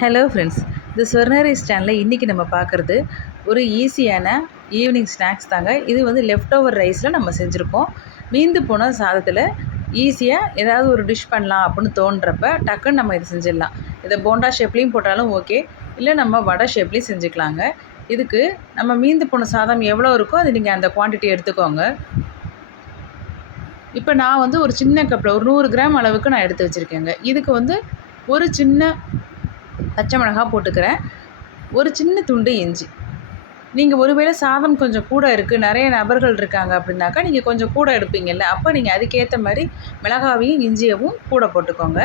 Hello friends, இந்த ஸ்வர்ணரைஸ் சேனலில் இன்றைக்கி நம்ம பார்க்குறது ஒரு ஈஸியான ஈவினிங் ஸ்நாக்ஸ் தாங்க. இது வந்து லெஃப்ட் ஓவர் ரைஸில் நம்ம செஞ்சுருக்கோம். மீந்து போன சாதத்தில் ஈஸியாக ஏதாவது ஒரு டிஷ் பண்ணலாம் அப்படின்னு தோன்றப்ப டக்குன்னு நம்ம இதை செஞ்சிடலாம். இதை போண்டா ஷேப்லேயும் போட்டாலும் ஓகே, இல்லை நம்ம வடை ஷேப்லேயும் செஞ்சுக்கலாங்க. இதுக்கு நம்ம மீந்து போன சாதம் எவ்வளோ இருக்கோ அது நீங்கள் அந்த குவான்டிட்டி எடுத்துக்கோங்க. இப்போ நான் வந்து ஒரு சின்ன கப்பில் ஒரு 100 கிராம் அளவுக்கு நான் எடுத்து வச்சுருக்கேங்க. இதுக்கு வந்து ஒரு சின்ன பச்சை மிளகா போட்டுக்கிறேன், ஒரு சின்ன துண்டு இஞ்சி. நீங்கள் ஒருவேளை சாதம் கொஞ்சம் கூட இருக்குது, நிறைய நபர்கள் இருக்காங்க அப்படின்னாக்கா நீங்கள் கொஞ்சம் கூட எடுப்பீங்கள்ல, அப்போ நீங்கள் அதுக்கேற்ற மாதிரி மிளகாவையும் இஞ்சியவும் கூட போட்டுக்கோங்க.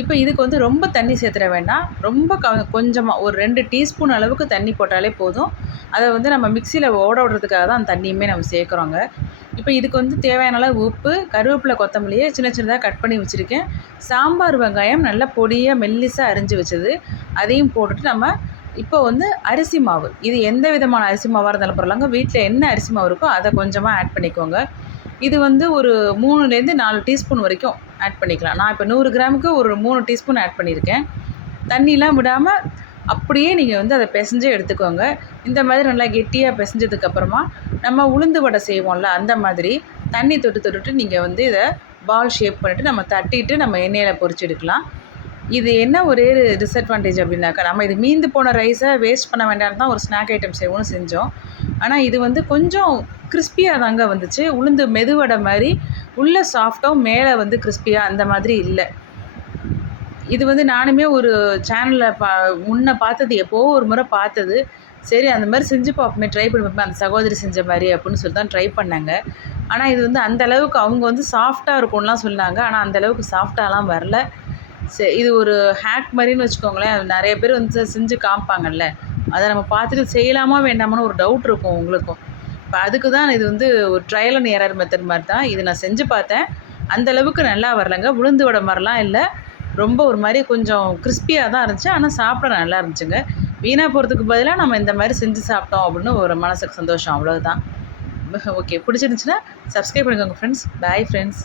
இப்போ இதுக்கு வந்து ரொம்ப தண்ணி சேர்த்துட வேண்டாம், ரொம்ப கொஞ்சமாக ஒரு 2 டீஸ்பூன் அளவுக்கு தண்ணி போட்டாலே போதும். அதை வந்து நம்ம மிக்சியில் ஓட விடுறதுக்காக தான் அந்த தண்ணியுமே நம்ம சேர்க்குறோங்க. இப்போ இதுக்கு வந்து தேவையான அளவு உப்பு, கருவேப்பிலை, கொத்தமல்லியை சின்ன சின்னதாக கட் பண்ணி வச்சுருக்கேன். சாம்பார் வெங்காயம் நல்லா பொடியாக மெல்லிசாக அரிஞ்சு வச்சது, அதையும் போட்டுட்டு நம்ம இப்போ வந்து அரிசி மாவு, இது எந்த விதமான அரிசி மாவாக இருந்தாலும் பரவாயில்லங்க, வீட்டில் என்ன அரிசி மாவு இருக்கோ அதை கொஞ்சமாக ஆட் பண்ணிக்கோங்க. இது வந்து ஒரு 3லேருந்து 4 டீஸ்பூன் வரைக்கும் ஆட் பண்ணிக்கலாம். நான் இப்போ 100 கிராமுக்கு ஒரு 3 டீஸ்பூன் ஆட் பண்ணியிருக்கேன். தண்ணிலாம் விடாமல் அப்படியே நீங்கள் வந்து அதை பிசைஞ்சு எடுத்துக்கோங்க. இந்த மாதிரி நல்லா கெட்டியாக பிசைஞ்சதுக்கப்புறமா நம்ம உளுந்து வடை செய்வோம்ல, அந்த மாதிரி தண்ணி தொட்டுட்டு நீங்கள் வந்து இதை பால் ஷேப் பண்ணிவிட்டு நம்ம தட்டிட்டு நம்ம எண்ணெயில் பொரிச்சு எடுக்கலாம். இது என்ன ஒரே டிஸ்அட்வான்டேஜ் அப்படின்னாக்கா, நம்ம இது மீந்து போன ரைஸை வேஸ்ட் பண்ண வேண்டாம்னு தான் ஒரு ஸ்நாக் ஐட்டம் செய்வோம்னு செஞ்சோம். ஆனால் இது வந்து கொஞ்சம் கிறிஸ்பியாக தாங்க வந்துச்சு. உளுந்து மெதுவடை மாதிரி உள்ளே சாஃப்டாக மேலே வந்து கிறிஸ்பியாக அந்த மாதிரி இல்லை. இது வந்து நானுமே ஒரு சேனலில் முன்ன பார்த்தது, எப்போவோ ஒரு முறை பார்த்தது. சரி அந்த மாதிரி செஞ்சு பார்ப்போமே, ட்ரை பண்ணி பார்ப்போமே, அந்த சகோதரி செஞ்ச மாதிரி அப்படின்னு சொல்லி தான் ட்ரை பண்ணாங்க. ஆனால் இது வந்து அந்தளவுக்கு அவங்க வந்து சாஃப்டாக இருக்கும்லாம் சொன்னாங்க. ஆனால் அந்தளவுக்கு சாஃப்டாலாம் வரல. இது ஒரு ஹேக் மாதிரின்னு வச்சுக்கோங்களேன். நிறைய பேர் வந்து செஞ்சு காமிப்பாங்கல்ல, அதை நம்ம பார்த்துட்டு செய்யலாமா வேண்டாமான்னு ஒரு டவுட் இருக்கும் உங்களுக்கும். இப்போ அதுக்கு தான் இது வந்து ஒரு ட்ரையல் அண்ட் எரர் மெத்தட் மாதிரி தான். இது நான் செஞ்சு பார்த்தேன், அந்தளவுக்கு நல்லா வரலங்க. உளுந்து வடை மாதிரிலாம் இல்லை, ரொம்ப ஒரு மாதிரி கொஞ்சம் கிறிஸ்பியாக தான் இருந்துச்சு. ஆனால் சாப்பிட நல்லா இருந்துச்சுங்க. வீணாக போகிறதுக்கு பதிலாக நம்ம இந்த மாதிரி செஞ்சு சாப்பிட்டோம் அப்படின்னு ஒரு மனசுக்கு சந்தோஷம், அவ்வளோதான். ஓகே, பிடிச்சிருந்துச்சுன்னா சப்ஸ்கிரைப் பண்ணிக்கோங்க ஃப்ரெண்ட்ஸ். Bye friends.